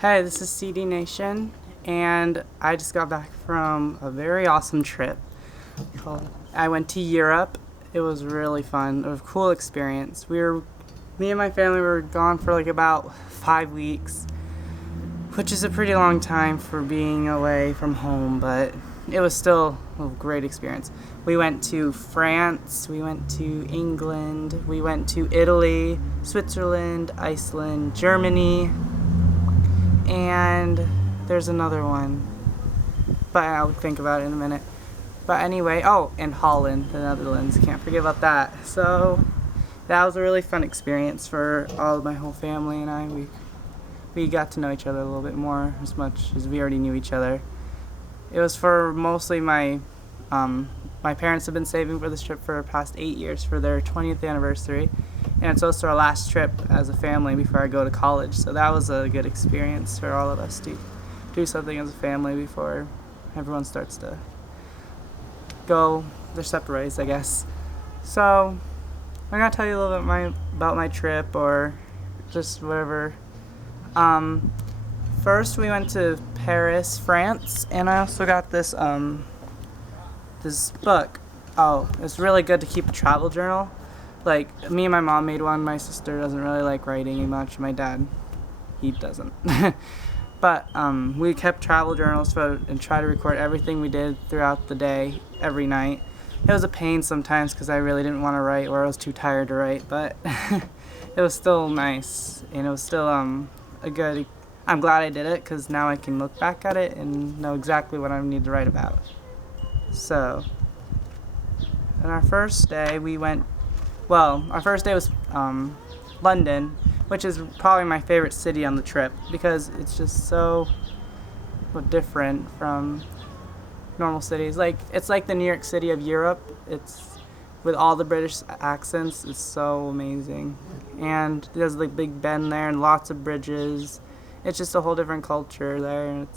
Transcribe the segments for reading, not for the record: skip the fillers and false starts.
Hey, this is CD Nation, and I just got back from a very awesome trip. I went to Europe. It was really fun. It was a cool experience. Me and my family were gone for like about 5 weeks, which is a pretty long time for being away from home, but it was still a great experience. We went to France, we went to England, we went to Italy, Switzerland, Iceland, Germany, and there's another one, but I'll think about it in a minute. But anyway, oh, and Holland, the Netherlands, can't forget about that. So that was a really fun experience for all of my whole family and I. We got to know each other a little bit more, as much as we already knew each other. It was for mostly my parents have been saving for this trip for the past 8 years for their 20th anniversary, and it's also our last trip as a family before I go to college. So that was a good experience for all of us to do something as a family before everyone starts to go their separate ways, I guess. So I'm gonna tell you a little bit about my trip, or just whatever. First we went to Paris, France, and I also got this book. Oh, it's really good to keep a travel journal. Like, me and my mom made one. My sister doesn't really like writing much. My dad, he doesn't. But we kept travel journals and try to record everything we did throughout the day, every night. It was a pain sometimes because I really didn't want to write, or I was too tired to write, but it was still nice, and it was still a good. I'm glad I did it because now I can look back at it and know exactly what I need to write about. So, on our first day, our first day was London, which is probably my favorite city on the trip because it's just so different from normal cities. Like, it's like the New York City of Europe. It's with all the British accents. It's so amazing, and there's like Big Ben there and lots of bridges. It's just a whole different culture there, and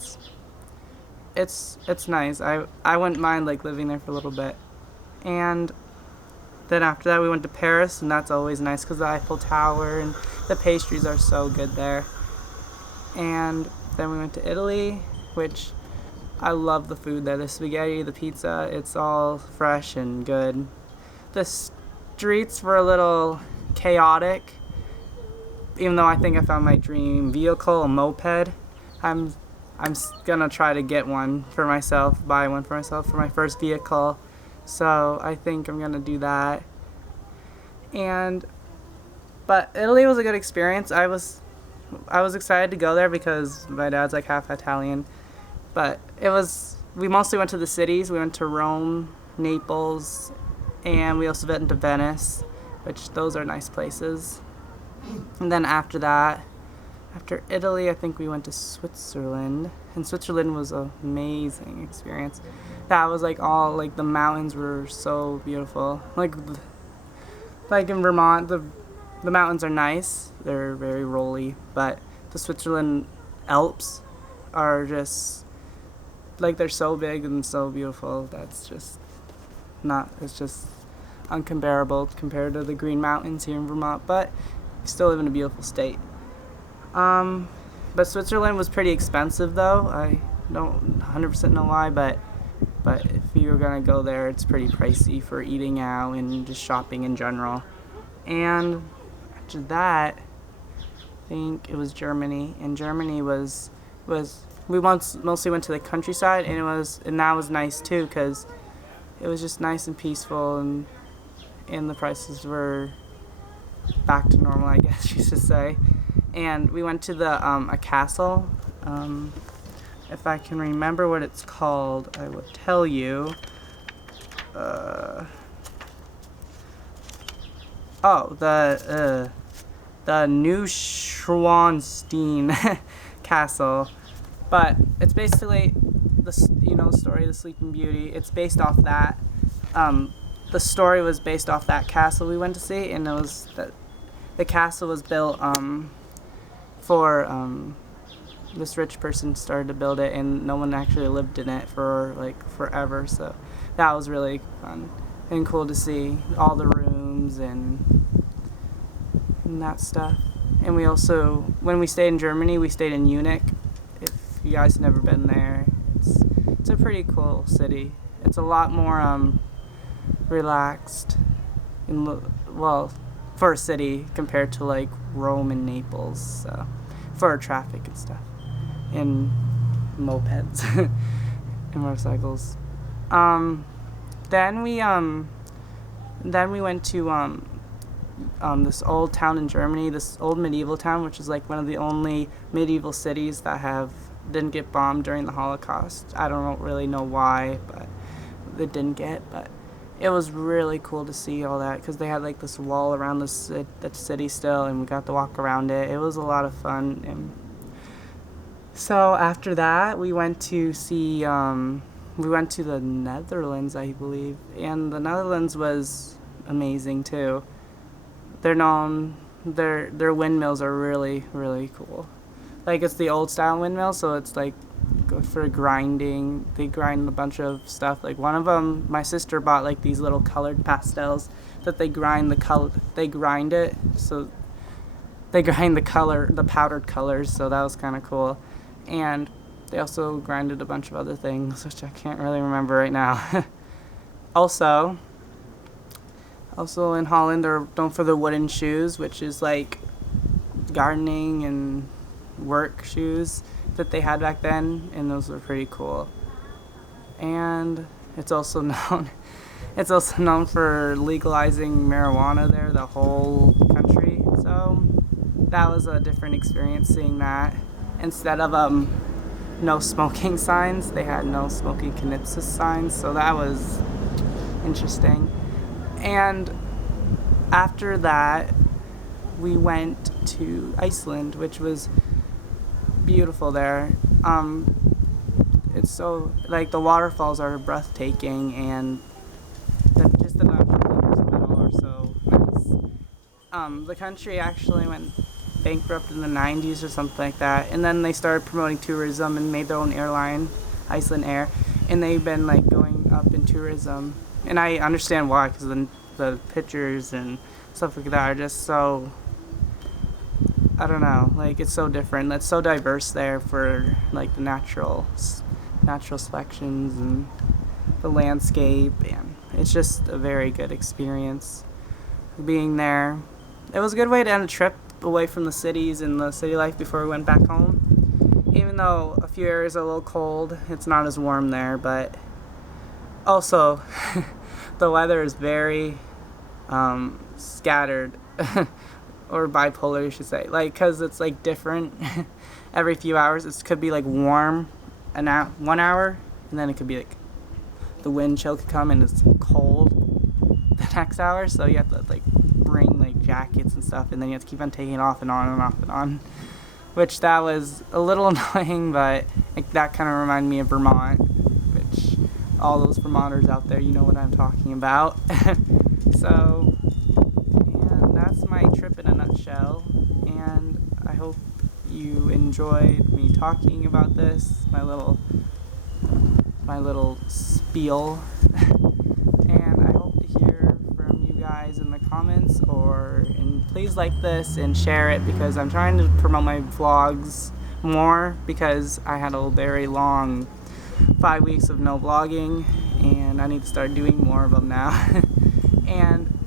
it's nice. I wouldn't mind like living there for a little bit. And then after that we went to Paris, and that's always nice because the Eiffel Tower and the pastries are so good there. And then we went to Italy, which I love the food there. The spaghetti, the pizza, it's all fresh and good. The streets were a little chaotic, even though I think I found my dream vehicle, a moped. I'm gonna try to get one for myself, buy one for myself for my first vehicle. So I think I'm gonna do that. But Italy was a good experience. I was excited to go there because my dad's like half Italian. But we mostly went to the cities. We went to Rome, Naples, and we also went to Venice, which those are nice places. And then after Italy, I think we went to Switzerland, and Switzerland was an amazing experience. That was like the mountains were so beautiful. Like in Vermont, the mountains are nice. They're very rolly, but the Switzerland Alps are just like, they're so big and so beautiful. That's just not. It's just uncomparable compared to the Green Mountains here in Vermont, but we still live in a beautiful state. But Switzerland was pretty expensive though. I don't 100% know why, but if you're gonna go there, it's pretty pricey for eating out and just shopping in general. And after that, I think it was Germany, and Germany was we mostly went to the countryside, and that was nice too because it was just nice and peaceful, and the prices were back to normal, I guess you should say. And we went to a castle. If I can remember what it's called, I will tell you. The Neuschwanstein Castle, but it's basically the story of the Sleeping Beauty. It's based off that. The story was based off that castle we went to see, and it was that the castle was built for this rich person started to build it, and no one actually lived in it for like forever. So that was really fun and cool to see all the rooms and that stuff. And we also, when we stayed in Germany, we stayed in Munich. If you guys have never been there, it's a pretty cool city. It's a lot more relaxed, well, for a city compared to like Rome and Naples, so, for traffic and stuff, and mopeds and motorcycles. Then we went to this old town in Germany, this old medieval town, which is like one of the only medieval cities that didn't get bombed during the Holocaust. I don't really know why, but it didn't get. But it was really cool to see all that because they had like this wall around the city still, and we got to walk around it. It was a lot of fun. And so after that, we went to see. We went to the Netherlands, I believe, and the Netherlands was amazing too. They're known, their windmills are really, really cool. Like, it's the old style windmill, so it's like good for grinding. They grind a bunch of stuff. Like, one of them, my sister bought like these little colored pastels that they grind it, so they grind the powdered colors, so that was kind of cool. And they also grinded a bunch of other things, which I can't really remember right now. Also in Holland, they're known for the wooden shoes, which is like gardening and work shoes that they had back then, and those were pretty cool. And it's also known for legalizing marijuana there, the whole country. So that was a different experience seeing that. Instead of no smoking signs, they had no smoking cannabis signs, so that was interesting. And after that, we went to Iceland, which was beautiful there. It's so, like, the waterfalls are breathtaking, and just the natural wonders of it all are so nice. The country actually went bankrupt in the 90s or something like that, and then they started promoting tourism and made their own airline, Iceland Air, and they've been like going up in tourism. And I understand why, because the pictures and stuff like that are just so, I don't know, like, it's so different. It's so diverse there for like the natural selections and the landscape, and it's just a very good experience being there. It was a good way to end a trip away from the cities and the city life before we went back home. Even though a few areas are a little cold, it's not as warm there, but also the weather is very scattered or bipolar, you should say, like, because it's like different every few hours. It could be like warm 1 hour, and then it could be like the wind chill could come and it's cold the next hour, so you have to like bring like jackets and stuff, and then you have to keep on taking it off and on and off and on, which that was a little annoying, but that kind of reminded me of Vermont, which all those Vermonters out there, you know what I'm talking about. So, and that's my trip in a nutshell, and I hope you enjoyed me talking about this, my little spiel. And I hope to hear from you guys in the comments, and please like this and share it, because I'm trying to promote my vlogs more, because I had a very long 5 weeks of no vlogging, and I need to start doing more of them now. And